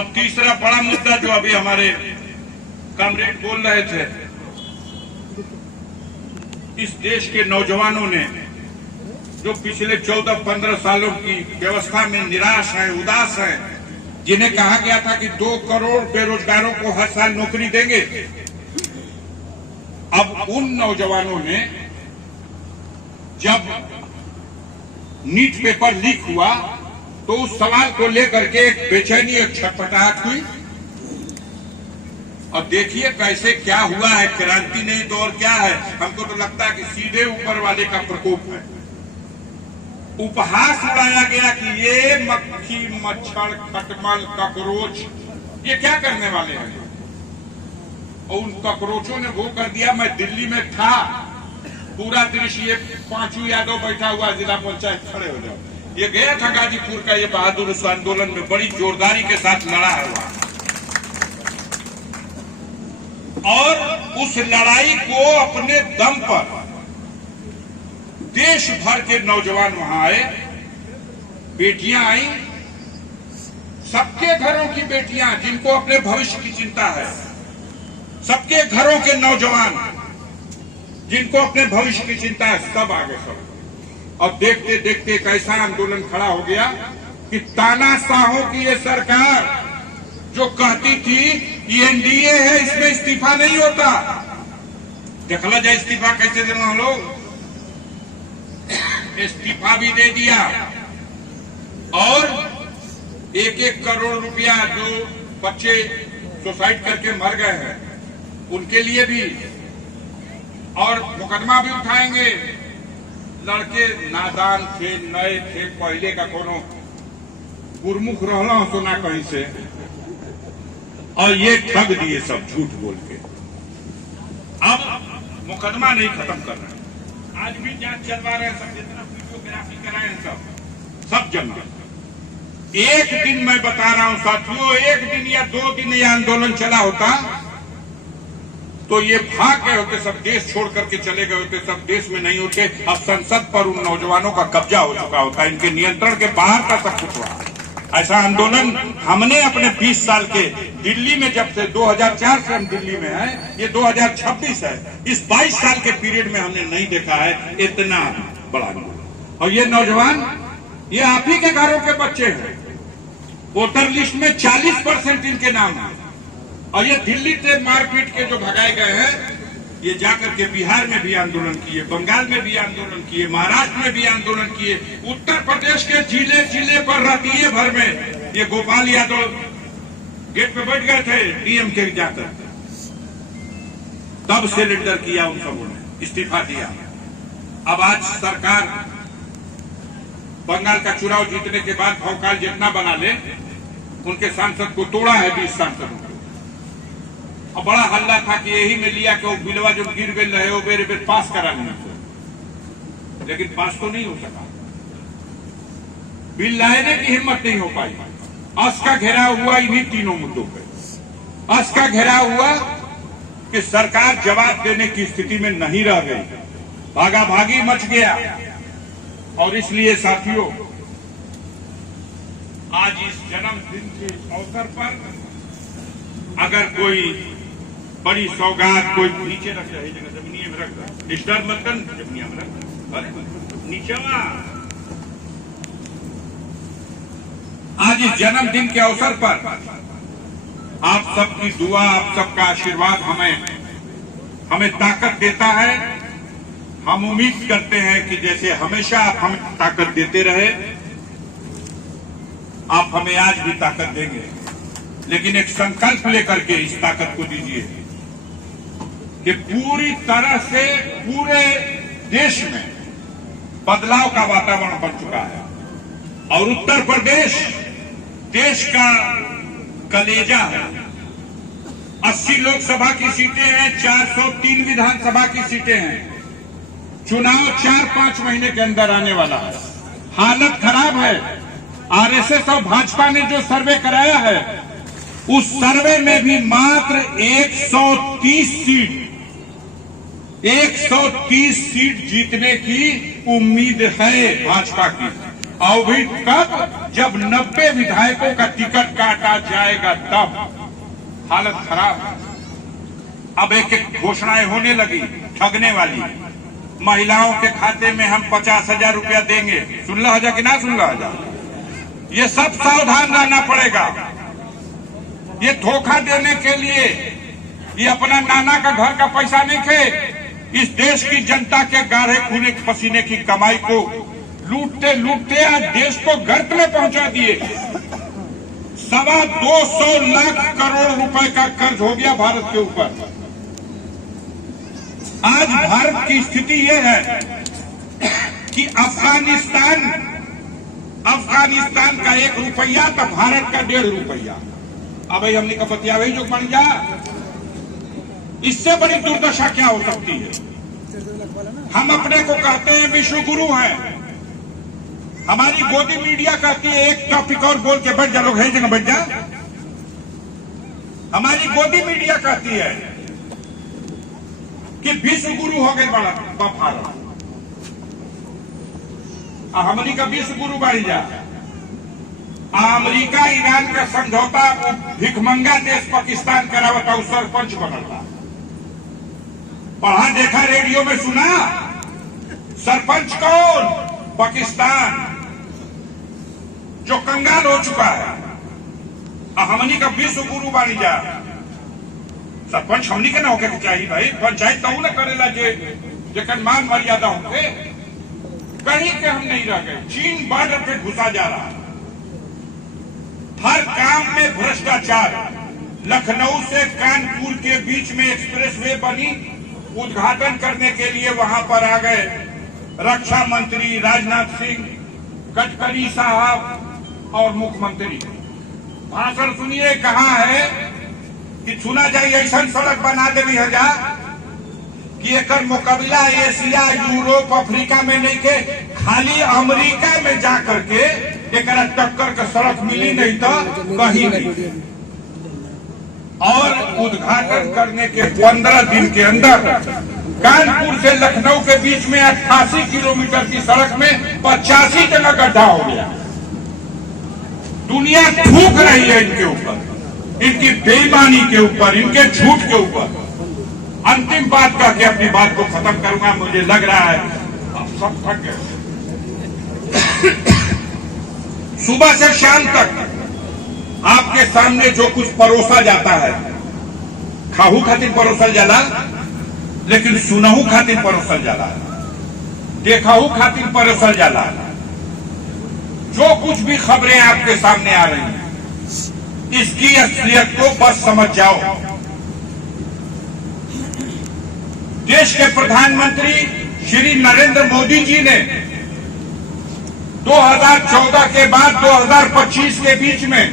अब तीसरा बड़ा मुद्दा जो अभी हमारे कॉमरेड बोल रहे थे, इस देश के नौजवानों ने जो पिछले 14-15 सालों की व्यवस्था में निराश है, उदास है, जिन्हें कहा गया था कि 2 करोड़ बेरोजगारों को हर साल नौकरी देंगे, अब उन नौजवानों ने जब नीट पेपर लीक हुआ तो उस सवाल को लेकर के एक बेचैनी, एक छटपटाहट हुई। और देखिए कैसे क्या हुआ है, क्रांति नहीं तो और क्या है। हमको तो लगता है कि सीधे ऊपर वाले का प्रकोप है। उपहास उड़ाया गया कि ये मक्खी, मच्छर, खटमल, कॉकरोच ये क्या करने वाले हैं। और उन कॉकरोचों ने वो कर दिया। मैं दिल्ली में था, पूरा दृश्य ये पांचू यादव बैठा हुआ जिला पंचायत, खड़े हो जाओ, ये गया था गाजीपुर का, ये बहादुर उस आंदोलन में बड़ी जोरदारी के साथ लड़ा है वहां। और उस लड़ाई को अपने दम पर देश भर के नौजवान वहां आए, बेटियां आई, सबके घरों की बेटियां जिनको अपने भविष्य की चिंता है, सबके घरों के नौजवान जिनको अपने भविष्य की चिंता है, सब आगे सब। और देखते देखते एक ऐसा आंदोलन खड़ा हो गया कि तानाशाहों की ये सरकार जो कहती थी ये एनडीए है, इसमें इस्तीफा नहीं होता, देखला जाए इस्तीफा कैसे देना, लोग इस्तीफा भी दे दिया। और 1-1 करोड़ रुपया जो बच्चे सुसाइड करके मर गए हैं उनके लिए भी, और मुकदमा भी उठाएंगे। लड़के नादान थे, नए थे, पहले का कोनो गुरमुख रहना सुना कहीं से, और ये ठग दिए सब झूठ बोल के। अब मुकदमा नहीं खत्म कर रहे, आज भी जांच चलवा रहे हैं, सब जितना वीडियोग्राफी कराए हैं सब जमा। एक दिन मैं बता रहा हूं साथियों, 1 दिन या 2 दिन ये आंदोलन चला होता तो ये भाग गए होते, सब देश छोड़ करके चले गए होते, सब देश में नहीं होते। अब संसद पर उन नौजवानों का कब्जा हो चुका होता, इनके नियंत्रण के बाहर का सब कुछ हुआ। ऐसा आंदोलन हमने अपने 20 साल के दिल्ली में, जब से 2004 से हम दिल्ली में हैं, ये 2026 है, इस 22 साल के पीरियड में हमने नहीं देखा है इतना बड़ा आंदोलन। और ये नौजवान, ये आप ही के घरों के बच्चे हैं। वोटर लिस्ट में 40% इनके नाम है। और ये दिल्ली से मारपीट के जो भगाए गए हैं, ये जाकर के बिहार में भी आंदोलन किए, बंगाल में भी आंदोलन किए, महाराष्ट्र में भी आंदोलन किए, उत्तर प्रदेश के जिले जिले पर रातिये भर में ये गोपाल यादव गेट पे बैठ गए थे डीएम के जाकर, तब सरेंडर किया उन सबों ने, इस्तीफा दिया। अब आज सरकार बंगाल का चुनाव जीतने के बाद भौकाल जितना बना ले, उनके सांसद को तोड़ा है 20 सांसदों को। और बड़ा हल्ला था कि यही में लिया कि वो बिलवा जो गिर गए रहे वो बेर बेर पास करा लेना, लेकिन पास तो नहीं हो सका। बिल लाने की हिम्मत नहीं हो पाई। अस का घेराव हुआ इन्हीं तीनों मुद्दों पे। अस का घेराव हुआ कि सरकार जवाब देने की स्थिति में नहीं रह गई, भागा भागी मच गया। और इसलिए साथियों, आज इस जन्मदिन के अवसर पर अगर कोई बड़ी सौगात, कोई नीचे रख रहे जगह जमीनिए में रख रहा, डिस्टर्ब मत कर, जमीनिया में रख, अरे नीचे आज इस जन्मदिन के अवसर पर आप सबकी दुआ, आप सबका आशीर्वाद हमें ताकत देता है। हम उम्मीद करते हैं कि जैसे हमेशा आप हमें ताकत देते रहे, आप हमें आज भी ताकत देंगे। लेकिन एक संकल्प लेकर के इस ताकत को दीजिए कि पूरी तरह से पूरे देश में बदलाव का वातावरण बन चुका है। और उत्तर प्रदेश देश का कलेजा है। 80 लोकसभा की सीटें हैं, 403 विधानसभा की सीटें हैं। चुनाव 4-5 महीने के अंदर आने वाला है। हालत खराब है। आरएसएस और भाजपा ने जो सर्वे कराया है, उस सर्वे में भी मात्र 130 सीट जीतने की उम्मीद है भाजपा की। और भी कब? जब 90 विधायकों का टिकट काटा जाएगा तब हालत खराब है। अब एक एक घोषणाएं होने लगी ठगने वाली। महिलाओं के खाते में हम 50,000 रुपया देंगे। सुन लो जा कि ना सुन लो जा, ये सब सावधान रहना पड़ेगा। ये धोखा देने के लिए ये अपना नाना का घर का पैसा नहीं थे, इस देश की जनता के गाढ़े खूने पसीने की कमाई को लूटते लूटते आज देश को गर्त में पहुंचा दिए। 225 लाख करोड़ रुपए का कर्ज हो गया भारत के ऊपर। आज भारत की स्थिति यह है कि अफगानिस्तान का 1 रुपया तो भारत का 1.5 रुपया। अब हमने का बतिया वही जो बन जा, इससे बड़ी दुर्दशा क्या हो सकती है। हम अपने को कहते हैं विश्व गुरु हैं, हमारी गोदी मीडिया कहती है एक टॉपिक और बोल के बैठ जा, लोग है जगह बैठ जा। हमारी गोदी मीडिया कहती है कि विश्व गुरु हो गए बड़ा भारत, हमनी का विश्व गुरु बढ़ जा। अमेरिका ईरान का समझौता भिखमंगा देश पाकिस्तान करावता उस सरपंच बनता। पढ़ा देखा रेडियो में सुना, सरपंच कौन? पाकिस्तान, जो कंगाल हो चुका है। हमनी का विश्व गुरु बन जा। सरपंच हमनी के ना होके चाहिए भाई, पंचायत तो न करेला जेकर मान मर्यादा होके। कहीं के हम नहीं रह गए। चीन बॉर्डर पे घुसा जा रहा है, हर काम में भ्रष्टाचार। लखनऊ से कानपुर के बीच में एक्सप्रेसवे बनी, उद्घाटन करने के लिए वहां पर आ गए रक्षा मंत्री राजनाथ सिंह, गडकरी साहब और मुख्यमंत्री। भाषण सुनिए, कहा है कि सुना जाए ऐसा सड़क बना देवी है कि एक मुकाबला एशिया, यूरोप, अफ्रीका में नहीं के खाली अमेरिका में जा करके एक टक्कर का सड़क मिली नहीं तो कहीं नहीं। और उद्घाटन करने के 15 दिन के अंदर कानपुर से लखनऊ के बीच में 88 किलोमीटर की सड़क में 85 जगह गड्ढा हो गया। दुनिया थूक रही है इनके ऊपर, इनकी बेईमानी के ऊपर, इनके झूठ के ऊपर। अंतिम बात कह के अपनी बात को खत्म करूंगा। मुझे लग रहा है अब सब थक गए। सुबह से शाम तक आपके सामने जो कुछ परोसा जाता है, खाहू खातिर परोसल जाला, लेकिन सुनहू खातिर परोसल जाला, देखाहू खातिर परोसल जाला। जो कुछ भी खबरें आपके सामने आ रही हैं, इसकी असलियत को बस समझ जाओ। देश के प्रधानमंत्री श्री नरेंद्र मोदी जी ने 2014 के बाद 2025 के बीच में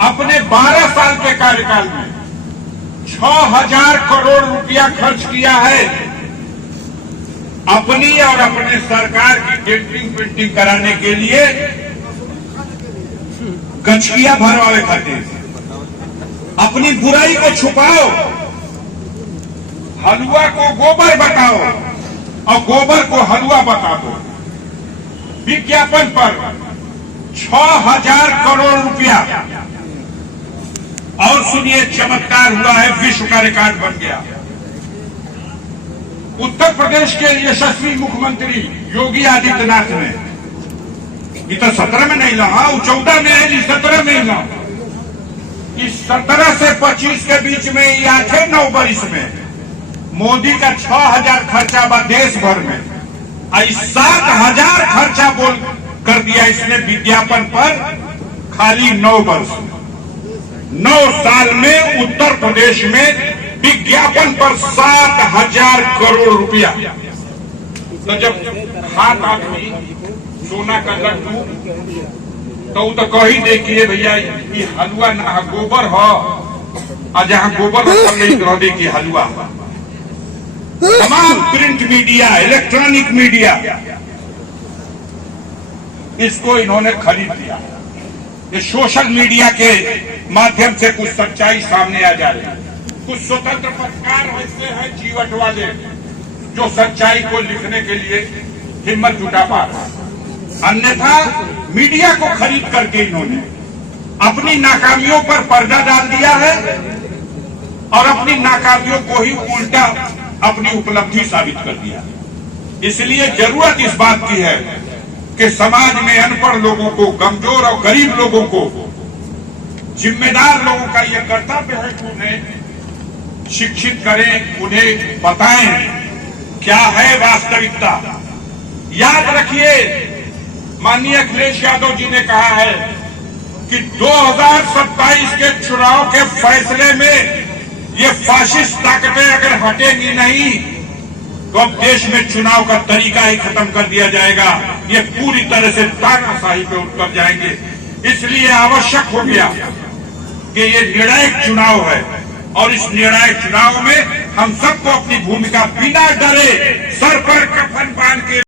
अपने 12 साल के कार्यकाल में 6,000 करोड़ रुपया खर्च किया है अपनी और अपने सरकार की डेंटिंग पेंटिंग कराने के लिए, गचकिया भरवावे खातिर। अपनी बुराई को छुपाओ, हलवा को गोबर बताओ और गोबर को हलवा बता दो। विज्ञापन पर 6,000 करोड़ रुपया। और सुनिए, चमत्कार हुआ है, विश्व का रिकॉर्ड बन गया। उत्तर प्रदेश के यशस्वी मुख्यमंत्री योगी आदित्यनाथ ने, ये तो 17 में नहीं ला, 14 में है, 17 में ला, इस 17 से 25 के बीच में, ये 8-9 वर्ष में मोदी का 6,000 खर्चा बा देश भर में, 7,000 खर्चा बोल कर दिया इसने विज्ञापन पर खाली 9 वर्ष में। 9 साल में उत्तर प्रदेश में विज्ञापन पर 7,000 करोड़ रुपया। तो जब हाथ आदमी सोना का लड्डू तो कही देखिए भैया ये हलवा ना गोबर हो, और जहां गोबर नहीं कह दे कि हलवा। तमाम प्रिंट मीडिया, इलेक्ट्रॉनिक मीडिया, इसको इन्होंने खरीद लिया। ये सोशल मीडिया के माध्यम से कुछ सच्चाई सामने आ जा रही है। कुछ स्वतंत्र पत्रकार ऐसे हैं जीवट वाले, जो सच्चाई को लिखने के लिए हिम्मत जुटा पा रहे हैं। अन्यथा मीडिया को खरीद करके इन्होंने अपनी नाकामियों पर पर्दा डाल दिया है और अपनी नाकामियों को ही उल्टा अपनी उपलब्धि साबित कर दिया। इसलिए जरूरत इस बात की है कि समाज में अनपढ़ लोगों को, कमजोर और गरीब लोगों को, जिम्मेदार लोगों का यह कर्तव्य है कि उन्हें शिक्षित करें, उन्हें बताएं क्या है वास्तविकता। याद रखिए, माननीय अखिलेश यादव जी ने कहा है कि 2027 के चुनाव के फैसले में ये फाशिस्ट ताकतें अगर हटेंगी नहीं तो अब देश में चुनाव का तरीका ही खत्म कर दिया जाएगा। ये पूरी तरह से तानाशाही पे उतर जाएंगे। इसलिए आवश्यक हो गया कि ये निर्णायक चुनाव है और इस निर्णायक चुनाव में हम सबको अपनी भूमिका बिना डरे सर पर कफन बांध के